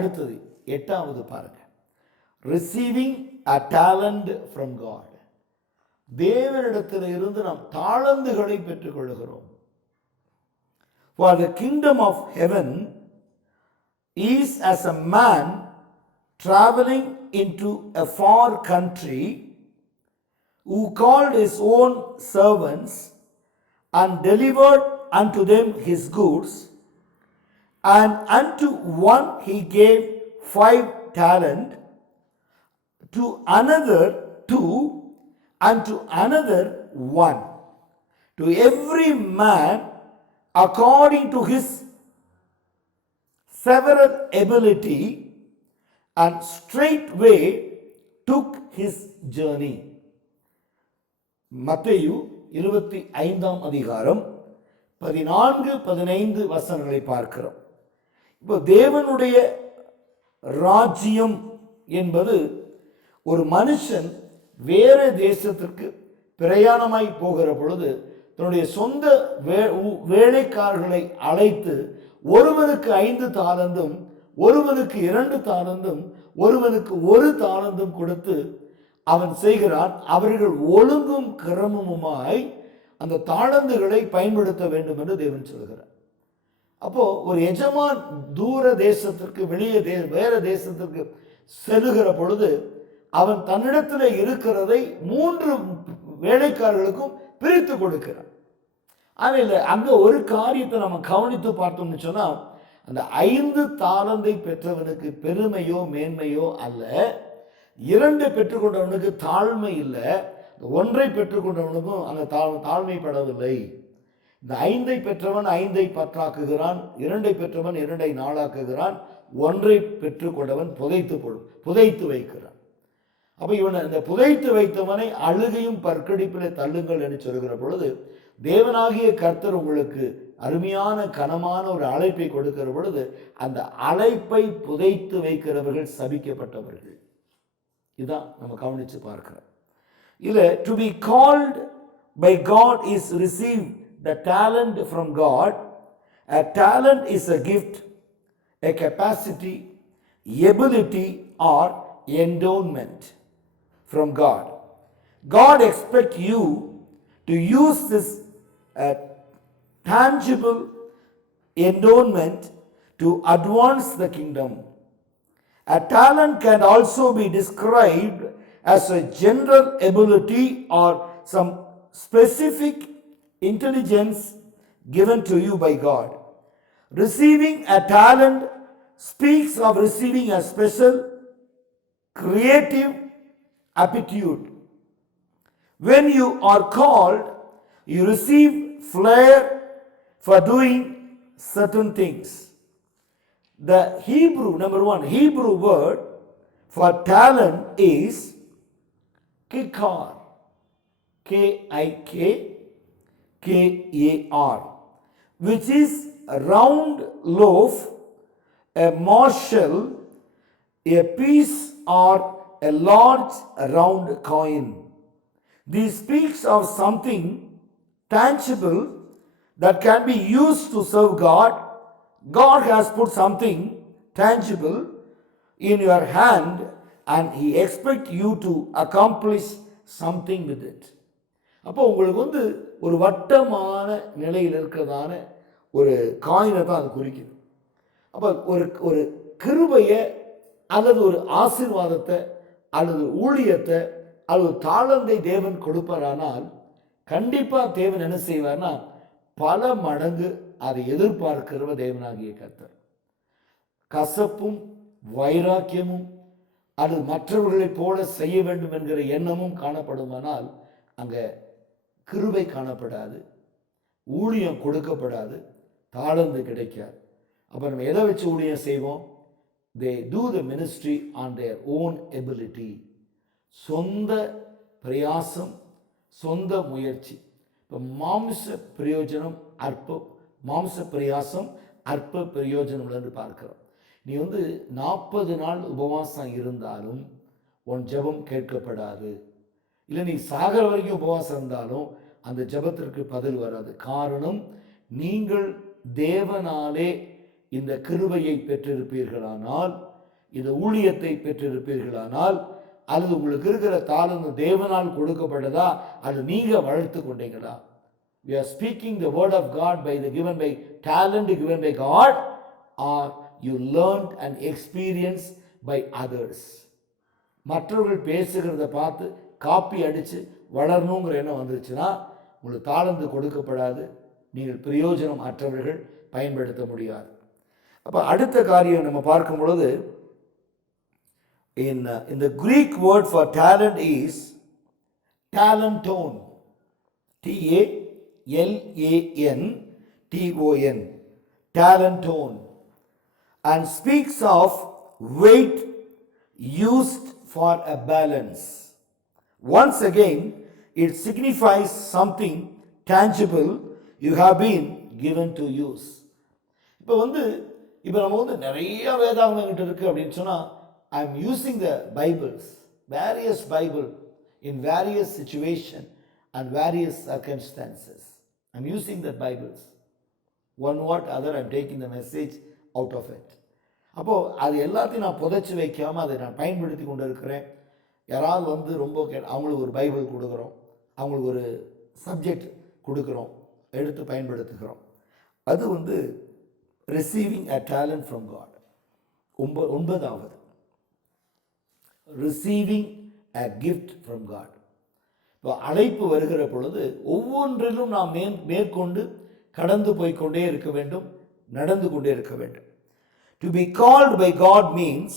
அடுத்தது 8வது பாருங்க, receiving a talent from God. தேவனிடத்தில் இருந்து நாம் தாளந்துகளை பெற்றுக்கொள்கிறோம். For the kingdom of heaven is as a man traveling into a far country, who called his own servants and delivered unto them his goods. And unto one he gave 5 talents, to another 2, and to another 1, to every man according to his several ability, and straightway took his journey. மத்தேயு 25ஆம் அதிகாரம் 14-15 வசனங்களை பார்க்கிறோம். இப்போ தேவனுடைய ராஜ்யம் என்பது ஒரு மனுஷன் வேறு தேசத்திற்கு பிரயாணமாய் போகிற பொழுது தன்னுடைய சொந்த வேலைக்காரர்களை அழைத்து ஒருவனுக்கு 5 தாலந்தும், ஒருவனுக்கு 2 தாலந்தும், ஒருவனுக்கு 1 தாலந்தும் கொடுத்து அவன் செய்கிறான். அவர்கள் ஒழுங்கும் கிரமமுமாய் அந்த தாளந்துகளை பயன்படுத்த வேண்டும் என்று தேவன் சொல்கிறார். அப்போ ஒரு எஜமான் தூர தேசத்திற்கு, வெளியே வேற தேசத்திற்கு செல்லுகிற பொழுது அவன் தன்னிடத்தில் இருக்கிறதை 3 வேலைக்காரர்களுக்கும் பிரித்து கொடுக்கிறான். ஆனால் அங்க ஒரு காரியத்தை நம்ம கவனித்து பார்த்தோம்னு சொன்னா, அந்த 5 தாலந்தை பெற்றவனுக்கு பெருமையோ மேன்மையோ அல்ல, 2 பெற்றுக்கொண்டவனுக்கு தாழ்மை இல்லை, 1 பெற்றுக்கொண்டவனுக்கும் அந்த தாழ்மைப்படவில்லை. இந்த 5 பெற்றவன் 5 10ஆக்குகிறான், 2 பெற்றவன் 2 4ஆக்குகிறான், 1 பெற்றுக்கொண்டவன் புதைத்து வைக்கிறான். அப்ப இவன் இந்த புதைத்து வைத்தவனை அழுகையும் பற்கடிப்பிலே தள்ளுங்கள் என்று சொல்கிற பொழுது, தேவனாகிய கர்த்தர் உங்களுக்கு அருமையான கனமான ஒரு அழைப்பை கொடுக்கிற பொழுது அந்த அழைப்பை புதைத்து வைக்கிறவர்கள் சபிக்கப்பட்டவர்கள். இதான் நம்ம கவனிச்சு பார்க்கிறோம். இல்ல, to be called by God is receive the talent from God. A talent is a gift, a capacity, ability, or endowment from God. God expects you to use this tangible endowment to advance the kingdom. A talent can also be described as a general ability or some specific intelligence given to you by God. Receiving a talent speaks of receiving a special creative aptitude. When you are called, you receive flair for doing certain things. The Hebrew, number 1, Hebrew word for talent is kikar, K-I-K-K-A-R, which is a round loaf, a morsel, a piece, or a large round coin. This speaks of something tangible that can be used to serve God. God has put something tangible in your hand and He expects you to accomplish something with it. அப்போ உங்களுக்கு ஒரு வட்டமான நிலையில் இருக்கிறதான ஒரு காயினை தான் அது குறிக்குது. அப்போ ஒரு கிருபையை அல்லது ஒரு ஆசீர்வாதத்தை அல்லது ஊழியத்தை அல்லது தாளந்தை தேவன் கொடுப்பாரானால் கண்டிப்பாக தேவன் என்ன செய்வார்னா பல மடங்கு அதை எதிர்பார்க்கிற தேவனாகிய கர்த்தர். கசப்பும் வைராக்கியமும் அல்லது மற்றவர்களைப் போல செய்ய வேண்டும் என்கிற எண்ணமும் காணப்படுமானால் அங்கே கிருபை காணப்படாது, ஊழியம் கொடுக்கப்படாது, தாளந்து கிடைக்காது. அப்போ நம்ம எதை வச்சு ஊழியம் செய்வோம்? they do the ministry on their own ability. சொந்த பிரயாசம், சொந்த முயற்சி. இப்போ மாம்ச பிரயோஜனம் மாம்ச பிரயாசம் அற்ப பிரயோஜனம் என்று பார்க்கிறோம். நீ 40 நாள் உபவாசம் இருந்தாலும் உன் ஜெபம் கேட்கப்படாது. இல்லை நீ சாகர வரைக்கும் உபவாசம் இருந்தாலும் அந்த ஜெபத்திற்கு பதில் வராது. காரணம், நீங்கள் தேவனாலே இந்த கிருபையை பெற்றிருப்பீர்களானால் இந்த ஊழியத்தை பெற்றிருப்பீர்களானால், அல்லது உங்களுக்கு இருக்கிற தாளந்து தேவனால் கொடுக்கப்பட்டதா, அது நீங்க வளர்த்து கொண்டீங்களா? We are speaking the word of God by the given by talent given by God, or you learned and experienced by others. மற்றவர்கள் பேசுகிறத பார்த்து காப்பி அடித்து வளரணுங்கிற எண்ணம் வந்துருச்சுன்னா உங்களுக்கு தாளந்து கொடுக்கப்படாது, நீங்கள் பிரயோஜனம் அற்றவர்கள், பயன்படுத்த முடியாது. அப்போ அடுத்த காரியம் நம்ம பார்க்கும் பொழுது, in the Greek word for talent is talenton, talanton, talenton, and speaks of weight used for a balance. Once again, it signifies something tangible you have been given to use. இப்போ நம்ம நிறைய வேதாகமங்கள் இருக்கு அப்படின்னு சொன்னால், I am using the Bibles, various Bible in various situation and various circumstances. I am using the Bibles. One what other I am taking the message out of it. அப்போது அது எல்லாத்தையும் நான் புதைச்சி வைக்காமல் அதை நான் பயன்படுத்தி கொண்டு இருக்கிறேன். யாராவது ரொம்ப அவங்களுக்கு ஒரு பைபிள் கொடுக்குறோம், அவங்களுக்கு ஒரு சப்ஜெக்ட் கொடுக்குறோம், எடுத்து பயன்படுத்துகிறோம். அது receiving a talent from God. ஒன்பதாவது, receiving a gift from God. இப்போ அழைப்பு வருகிற பொழுது ஒவ்வொன்றிலும் நாம் மேற்கொண்டு கடந்து போய்கொண்டே இருக்க வேண்டும், நடந்து கொண்டே இருக்க வேண்டும். To be called by God means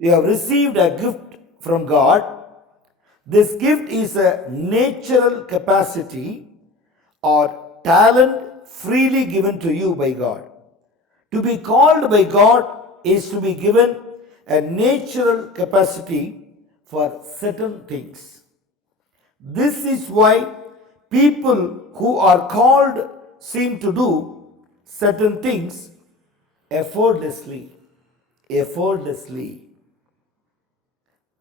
you have received a gift from God. This gift is a natural capacity or talent freely given to you by God. To be called by God is to be given a natural capacity for certain things. This is why people who are called seem to do certain things effortlessly.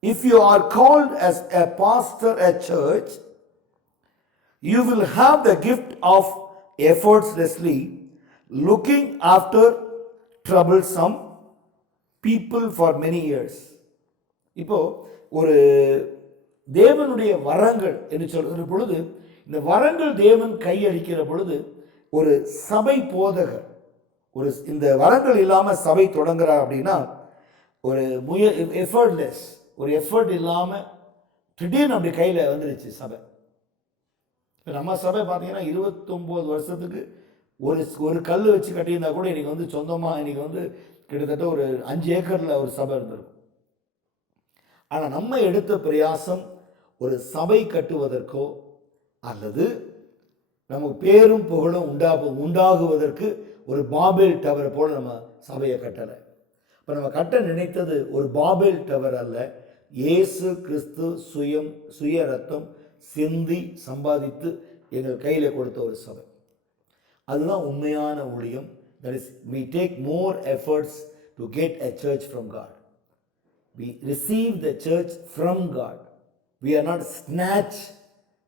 If you are called as a pastor at church, you will have the gift of effortlessly looking after troublesome people for many years. இப்போ ஒரு தேவனுடைய வரங்கள் என்று சொல்கிற பொழுது, இந்த வரங்கள் தேவன் கையளிக்கிற பொழுது ஒரு சபை போதகர், ஒரு இந்த வரங்கள் இல்லாமல் சபை தொடங்குறார் அப்படின்னா, ஒரு எஃபர்ட்லெஸ், ஒரு எஃபர்ட் இல்லாமல் திடீர்னு அப்படி கையில் வந்துருச்சு சபை. இப்போ நம்ம சபை பார்த்தீங்கன்னா 29 வருஷத்துக்கு ஒரு கல் வச்சு கட்டியிருந்தா கூட இன்றைக்கி சொந்தமாக இன்றைக்கி கிட்டத்தட்ட ஒரு 5 ஏக்கரில் ஒரு சபை இருந்திருக்கும். ஆனால் நம்ம எடுத்த பிரயாசம் ஒரு சபை கட்டுவதற்கோ அல்லது நமக்கு பேரும் புகழும் உண்டாகுவதற்கு ஒரு பாபேல் டவர் போல நம்ம சபையை கட்டலை. இப்போ நம்ம கட்ட நினைத்தது ஒரு பாபேல் டவர் அல்ல, இயேசு கிறிஸ்து சுய ரத்தம் சிந்தி சம்பாதித்து எங்கள் கையில் கொடுத்த ஒரு சபை. அதுதான் உண்மையான ஊழியம். That is, we take more efforts to get a church from God. We receive the church from God. We are not snatch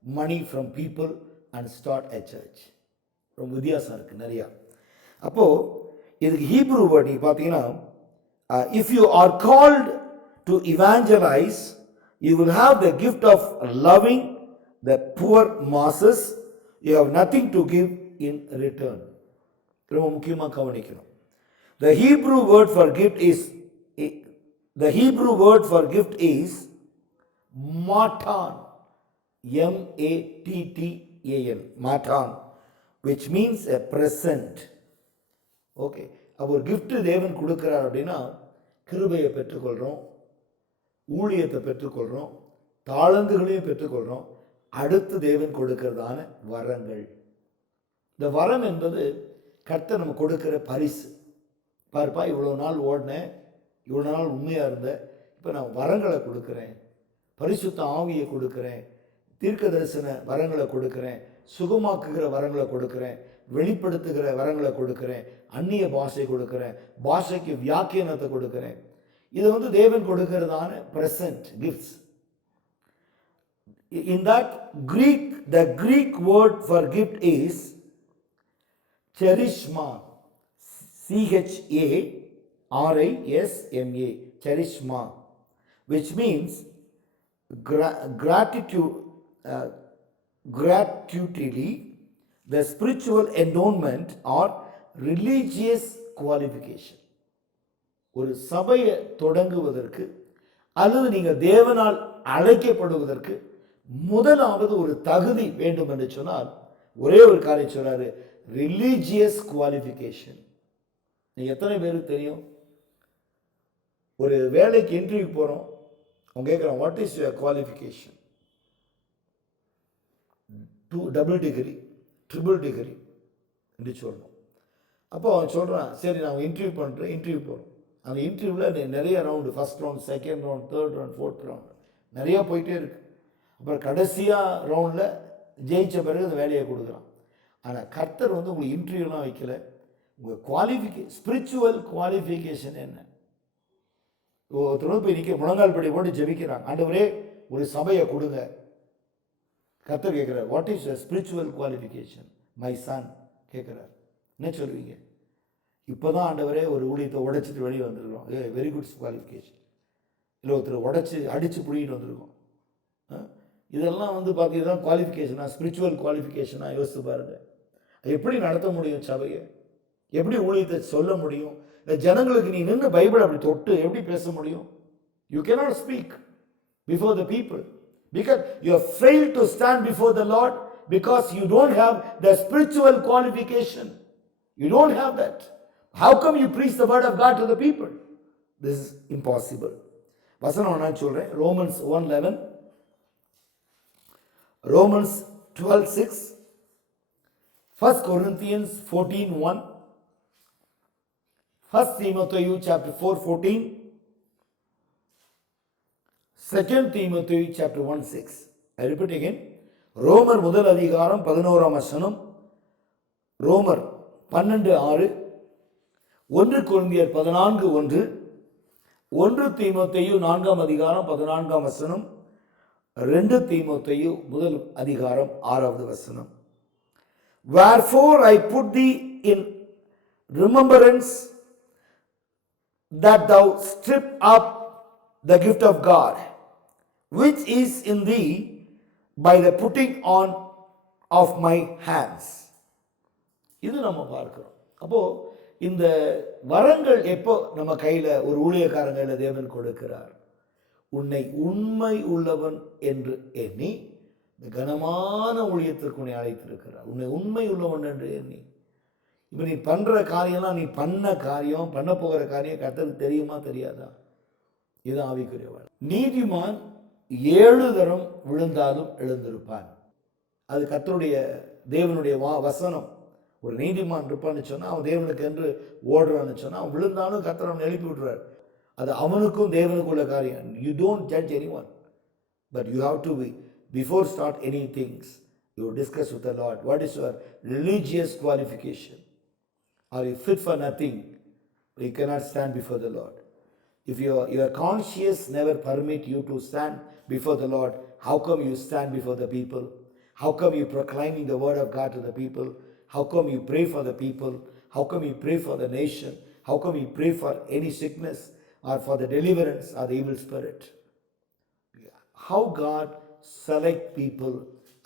money from people and start a church. ரொம்ப வித்தியாசம் இருக்குது நிறையா. அப்போது இதுக்கு ஹீப்ரூ வேர்ட் நீங்கள் பார்த்தீங்கன்னா, if you are called to evangelize, you will have the gift of loving the poor masses. You have nothing to give in return. ரொம்ப முக்கியமாக கவனிக்கணும். The Hebrew word for gift is matan, M-A-T-T-A-N, matan, which means a present. Okay, அப்போ ஒரு gift தேவன் கொடுக்குறார் அப்படின்னா கிருபையை பெற்றுக்கொள்கிறோம், ஊழியத்தை பெற்றுக்கொள்கிறோம், தாளந்துகளையும் பெற்றுக்கொள்கிறோம். அடுத்து தேவன் கொடுக்கிறதான வரங்கள். இந்த வரம் என்பது கர்த்தர் நம்ம கொடுக்கிற பரிசு. பார்ப்பா, இவ்வளோ நாள் ஓடினேன், இவ்வளோ நாள் உண்மையாக இருந்தேன், இப்போ நான் வரங்களை கொடுக்குறேன், பரிசுத்த ஆவியை கொடுக்குறேன், தீர்க்க தரிசன வரங்களை கொடுக்குறேன், சுகமாக்குகிற வரங்களை கொடுக்குறேன், வெளிப்படுத்துகிற வரங்களை கொடுக்குறேன், அந்நிய பாஷை கொடுக்குறேன், பாஷைக்கு வியாக்கியானத்தை கொடுக்குறேன். இது தேவன் கொடுக்கிறதான present gifts. In that the Greek word for gift is charisma, CHARISMA, charisma, which means gratitude, gratuitously, the spiritual endowment or religious qualification. ஒரு சபையை தொடங்குவதற்கு அல்லது நீங்கள் தேவனால் அழைக்கப்படுவதற்கு முதலாவது ஒரு தகுதி வேண்டும் என்று சொன்னால் ஒரே ஒரு காரியம் சொல்றாரு, ரிலீஜியஸ் குவாலிஃபிகேஷன். நீங்கள் எத்தனை பேருக்கு தெரியும், ஒரு வேலைக்கு இன்டர்வியூ போகிறோம், அவங்க கேட்குறான் what is your qualification, double degree triple degree என்று சொல்லணும். அப்போ அவன் சொல்கிறான் சரி நான் இன்டர்வியூ பண்ணுறேன், இன்டர்வியூ போகிறோம். அந்த இன்டர்வியூவில் நிறைய round, first round, second round, third round, fourth round நிறையா போயிட்டே இருக்கு. அப்புறம் கடைசியாக ரவுண்டில் ஜெயித்த பிறகு அந்த வேலையை கொடுக்குறான். ஆனால் கர்த்தர் உங்களுக்கு இன்டர்வியூலாம் வைக்கல, உங்கள் ஸ்பிரிச்சுவல் குவாலிஃபிகேஷன் என்ன. ஒருத்தர் போய் நிற்க முழங்கால் படி போட்டு ஜெபிக்கிறாங்க, ஆண்டவரே ஒரு சபையை கொடுங்க. கர்த்தர் கேட்குறார் what is your spiritual qualification my son கேட்குறார். என்ன சொல்லுவீங்க? இப்போ தான் ஆண்டவரே ஒரு ஊழியத்தை உடைச்சிட்டு வெளியே வந்துருக்கோம், வெரி குட் குவாலிஃபிகேஷன். இல்லை ஒருத்தர் உடைச்சி அடித்து பிடிக்கிட்டு வந்திருக்கோம். இதெல்லாம் பார்த்தீங்கன்னா குவாலிஃபிகேஷனாக, ஸ்பிரிச்சுவல் குவாலிஃபிகேஷனாக யோசித்து பாருங்கள். எப்படி நடத்த முடியும் சபையை, எப்படி ஊழியத்தை சொல்ல முடியும்? இந்த ஜனங்களுக்கு நீ நின்று பைபிள் அப்படி தொட்டு எப்படி பேச முடியும்? You cannot speak before the people because you have failed to stand before the Lord because you don't have the spiritual qualification. You don't have that. How come you preach the word of God to the people? This is impossible. வசனம் நான் சொல்றேன், Romans 1:11, Romans 12:6, 1 Corinthians 14:1, 1 Timothy chapter 4:14, 2 Timothy chapter 1:6. I repeat again. ரோமர் முதல் அதிகாரம் 11ஆம் வசனம், ரோமர் 12:6, 1 கொரிந்தியர் 14:1, 1 தீமோத்தேயு 4ஆம் அதிகாரம் 14ஆம் வசனம், 2 தீமோத்தேயு முதல் அதிகாரம் 6வது வசனம். Wherefore I put thee in remembrance that thou strip up the gift of God, which is in thee by the putting on of my hands. இது நம்ம பார்க்கிறோம். அப்போ இந்த வரங்கள் எப்போ நம்ம கையில் ஒரு ஊழியக்காரங்க தேவன் கொடுக்கிறார், உன்னை உண்மை உள்ளவன் என்று எண்ணி இந்த கனமான ஊழியத்திற்கு உன்னை அழைத்திருக்கிறார். உன்னை உண்மை உள்ளவன் என்று எண்ணி இப்போ நீ பண்ணுற காரியம்லாம், நீ பண்ண காரியம், பண்ண போகிற காரியம் கர்த்தருக்கு தெரியுமா தெரியாதா? இது ஆவிக்குரிய வாழ்க்கை. நீதிமான் 7 தரம் விழுந்தாலும் எழுந்திருப்பான். அது கர்த்தருடைய தேவனுடைய வசனம். ஒரு நீதிமான் இருப்பான்னு சொன்னால், அவன் தேவனுக்கு என்று ஓடுறான்னு சொன்னால், அவன் விழுந்தாலும் கர்த்தர் அவனை எழுப்பி விட்டுறார். அது அவனுக்கும் தேவனுக்கும் உள்ள காரியம். You don't judge anyone, but you have to be before start any things you discuss with the lord. What is your religious qualification? Are you fit for nothing? You cannot stand before the Lord. If your conscience never permit you to stand before the Lord, how come you stand before the people? How come you proclaiming the word of God to the people? How come you pray for the people? How come you pray for the nation? How come you pray for any sickness or for the deliverance or the evil spirit? How God select people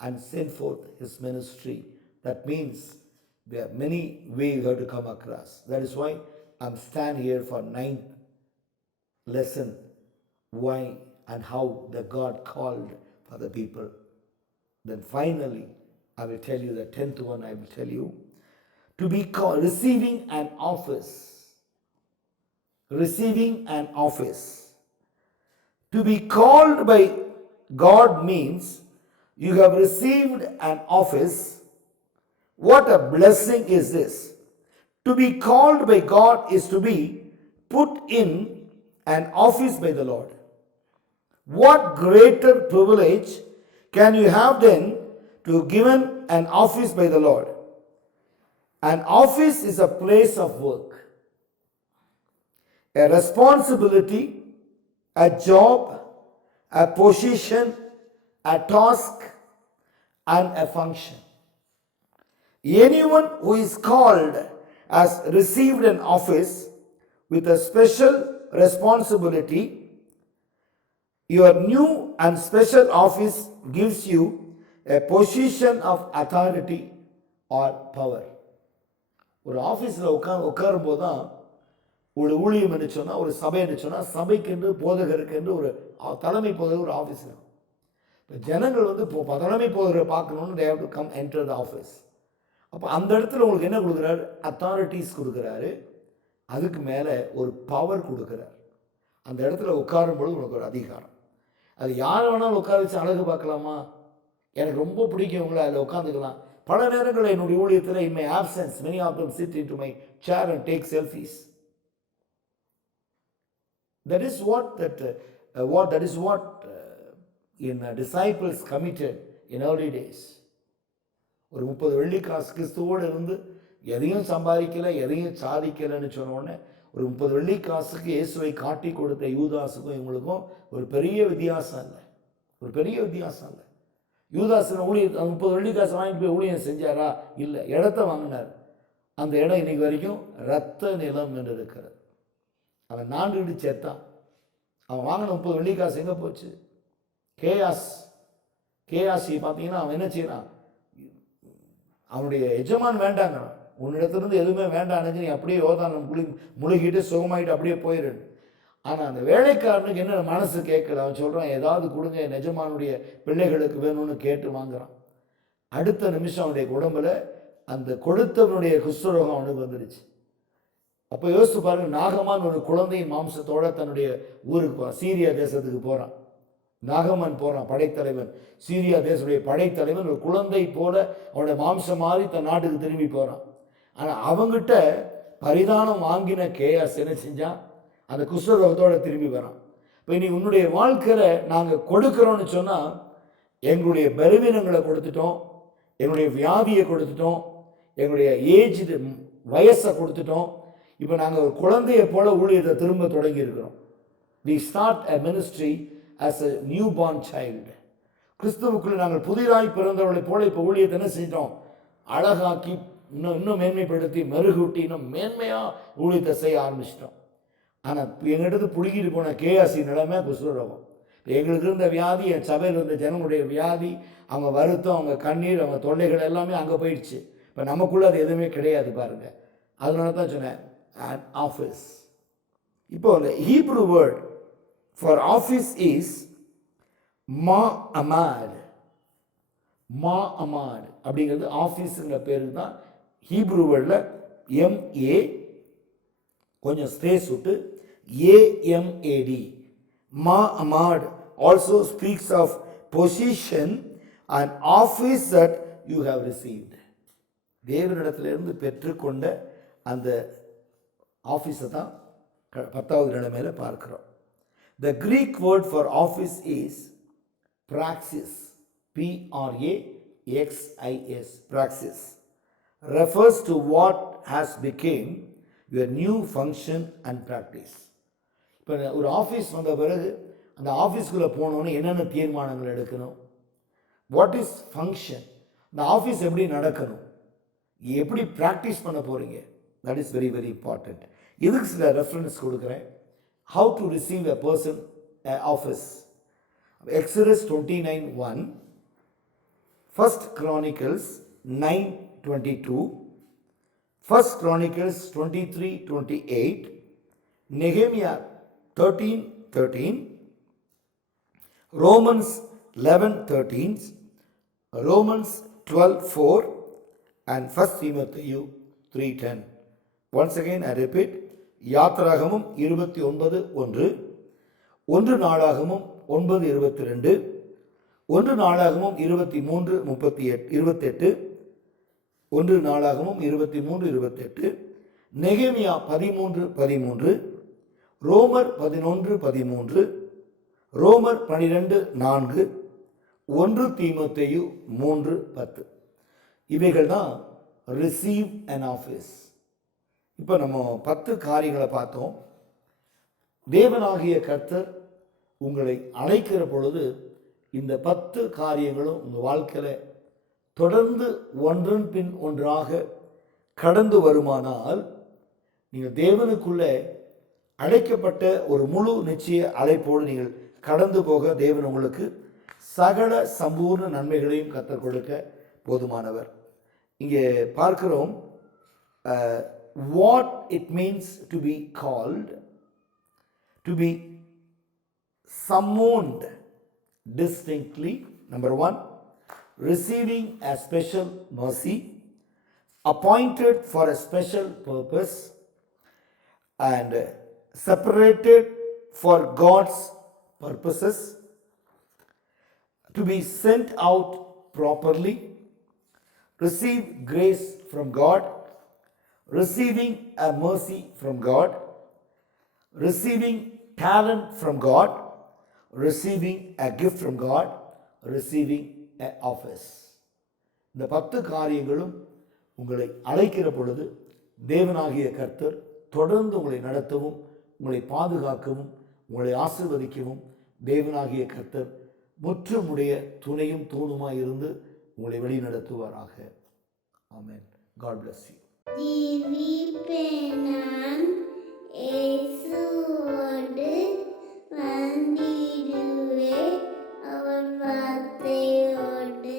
and send forth his ministry. That means there are many ways you have to come across. That is why I'm stand here for 9th lesson, why and how the God called for the people. Then finally, I will tell you the 10th one. I will tell you to be called, receiving an office. Receiving an office. To be called by God means you have received an office. What a blessing is this! To be called by God is to be put in an office by the Lord. What greater privilege can you have then to given an office by the Lord? An office is a place of work, a responsibility, a job, a position, a task, and a function. Anyone who is called has received an office with a special responsibility. Your new and special office gives you a position of authority or power. ஒரு ஆஃபீஸில் உட்காரும்போது தான் ஒரு ஊழியம் என்று சொன்னால், ஒரு சபை என்று சொன்னால், சபைக்கென்று போதகருக்கு என்று ஒரு தலைமை போதகர் ஒரு ஆஃபீஸ் இருக்கும். இப்போ ஜனங்கள் வந்து இப்போ தலைமை போதகரை பார்க்கணுன்னு they have to come enter the office. அப்போ அந்த இடத்துல உங்களுக்கு என்ன கொடுக்குறாரு? அத்தாரிட்டிஸ் கொடுக்குறாரு. அதுக்கு மேலே ஒரு பவர் கொடுக்குறார். அந்த இடத்துல உட்காரும்பொழுது உங்களுக்கு ஒரு அதிகாரம். அது யார் வேணாலும் உட்கார வச்சு அழகு பார்க்கலாமா? எனக்கு ரொம்ப பிடிக்கும் அதில் உட்காந்துக்கலாம். பல நேரங்களில் என்னுடைய ஊழியத்தில் in my absence many of them sit into my chair and take selfies. That is what in disciples committed in early days. ஒரு 30 வெள்ளி காசு கிறிஸ்துவோடு இருந்து எதையும் சம்பாதிக்கலை, எதையும் சாதிக்கலைன்னு சொன்ன உடனே ஒரு 30 வெள்ளி காசுக்கு இயேசுவை காட்டி கொடுத்த யூதாஸுக்கும் இவங்களுக்கும் ஒரு பெரிய வித்தியாசம் இல்லை. ஒரு பெரிய வித்தியாசம் இல்லை. யூதாஸின் ஊழியம் 30 வெள்ளி காசு வாங்கிட்டு போய் ஊழியம் செஞ்சாரா? இல்லை, இடத்த வாங்கினார். அந்த இடம் இன்னைக்கு வரைக்கும் ரத்த நிலம் என்று இருக்கிறது. அவன் நான்கு சேர்த்தான். அவன் வாங்கின 30 வெள்ளி காசு எங்கே போச்சு? கேயாசி பார்த்தீங்கன்னா அவன் என்ன செய்யறான்? அவனுடைய எஜமான் வேண்டாங்க, உன்னிடத்துலேருந்து எதுவுமே வேண்டான்னு நீ அப்படியே யோர்தானில் முழுகிட்டு சுகமாயிட்டு அப்படியே போயிடு. ஆனால் அந்த வேலைக்காரனுக்கு என்ன மனசு கேட்கல. அவன் சொல்கிறான், ஏதாவது கொடுங்க, என் எஜமானுடைய பிள்ளைகளுக்கு வேணும்னு கேட்டு வாங்குறான். அடுத்த நிமிஷம் அவனுடைய உடம்புல அந்த கொடுத்தவனுடைய குஷ்டரோகம் அவனுக்கு வந்துடுச்சு. அப்போ யோசிச்சு பாருங்க, நாகமான் ஒரு குழந்தையின் மாம்சத்தோட தன்னுடைய ஊருக்கு போகிறான். சீரியா தேசத்துக்கு போகிறான். நாகமான் போகிறான், படைத்தலைவன். சீரியா தேசத்துடைய படைத்தலைவன் ஒரு குழந்தை போல அவனுடைய மாம்சம் மாறி தன் நாட்டுக்கு திரும்பி போகிறான். ஆனால் அவங்ககிட்ட பரிதானம் வாங்கின கேயாஸ் என்ன செஞ்சான்? அந்த குஷ்டரோகத்தோடு திரும்பி வரான். இப்போ இனி உன்னுடைய வாழ்க்கையில் நாங்கள் கொடுக்குறோன்னு சொன்னால், எங்களுடைய பலவீனங்களை கொடுத்துட்டோம், எங்களுடைய வியாதியை கொடுத்துட்டோம், எங்களுடைய ஏஜ் வயசை கொடுத்துட்டோம். இப்போ நாங்கள் ஒரு குழந்தையை போல ஊழியத்தை திரும்ப தொடங்கி இருக்கிறோம். We start a ministry as a newborn child. கிறிஸ்துவுக்குள்ளே நாங்கள் புதிதாய் பிறந்தவர்களை போல இப்போ ஊழியத்தை என்ன செஞ்சிட்டோம்? அழகாக்கி இன்னும் மேன்மைப்படுத்தி மெருகூட்டி இன்னும் மேன்மையாக ஊழியத்தை செய்ய ஆரம்பிச்சிட்டோம். ஆனால் எங்கிட்ட பிடிக்கிட்டு போன கேஆசி நிலைமை குஷ்டரோகம். எங்களுக்கு இருந்த வியாதி, என் சபையில் இருந்த ஜனங்களுடைய வியாதி, அவங்க வருத்தம், அவங்க கண்ணீர், அவங்க தொல்லைகள் எல்லாமே அங்கே போயிடுச்சு. இப்போ நமக்குள்ளே அது எதுவுமே கிடையாது பாருங்க. அதனால தான் சொன்னேன் ஆஃபீஸ். இப்போ அந்த Hebrew word for office is மா அமாட். மா அமாட் அப்படிங்கிறது ஆஃபீஸுங்கிற பேருக்கு தான் ஹீப்ரு வேர்டில் எம்ஏ கொஞ்சம் ஸ்பேஸ் விட்டு ஏஎம்ஏடி. மா Amad also speaks of position and office that you have received. தேவனிடத்திலிருந்து பெற்றுக்கொண்ட அந்த ஆஃபீஸை தான் 10வது நிலைமையில பார்க்கிறோம். The Greek word for office is praxis. Praxis. Praxis refers to what has become your new function and practice. இப்போ ஒரு ஆஃபீஸ் வந்த பிறகு அந்த ஆஃபீஸ்குள்ளே போனோன்னு என்னென்ன தீர்மானங்கள் எடுக்கணும்? What is function? இந்த ஆஃபீஸ் எப்படி நடக்கணும்? எப்படி ப்ராக்டிஸ் பண்ண போகிறீங்க? That is very very important. இதுக்கு சில ரெஃபரன்ஸ் கொடுக்குறேன். How to receive a person office. Exodus 29:1, 1 Chronicles 9:22, 1 Chronicles 23:28, Nehemiah 13:13, Romans 11:13, Romans 12:4, and 1 Timothy 3:10. Once again I repeat, யாத்திராகமும் 29:1, 1 நாளாகமும் 9:22, 1 நாளாகமும் 23:28, 1 நாளாகமும் 23:28, நெகேமியா 13:13, ரோமர் 11:13, ரோமர் 12:4, 1 தீமோத்தேயு 3:10. இவைகள் தான் ரிசீவ் அன் ஆஃபீஸ். இப்போ நம்ம 10 காரியங்களை பார்த்தோம். தேவனாகிய கர்த்தர் உங்களை அழைக்கிற பொழுது இந்த 10 காரியங்களும் உங்கள் வாழ்க்கையில் தொடர்ந்து ஒன்றன் பின் ஒன்றாக கடந்து வருமானால் நீங்கள் தேவனுக்குள்ளே அழைக்கப்பட்ட ஒரு முழு நிச்சய அழைப்போடு நீங்கள் கடந்து போக தேவன் உங்களுக்கு சகல சம்பூர்ண நன்மைகளையும் கற்றுக் கொடுக்க போதுமானவர். இங்கே பார்க்கிறோம், what it means to be called, to be summoned distinctly. Number one, receiving a special mercy, appointed for a special purpose, and separated for God's purposes, to be sent out properly, receive grace from God, receiving a mercy from God, receiving talent from God, receiving a gift from God, receiving an office. இந்த 10 காரியங்களும் உங்களை அழைக்கிற பொழுது தேவனாகிய கர்த்தர் தொடர்ந்து உங்களை நடத்தவும், உங்களை பாதுகாக்கவும், உங்களை ஆசீர்வதிக்கவும் தேவனாகிய கர்த்தர் முற்றுமுடைய துணையும் தூணுமாய் இருந்து உங்களை வழி நடத்துவாராக. ஆமென். God bless you. ஜீவிப்பேனான் இயேசுவோடு வந்திடுவே அவர் வார்த்தையோடு.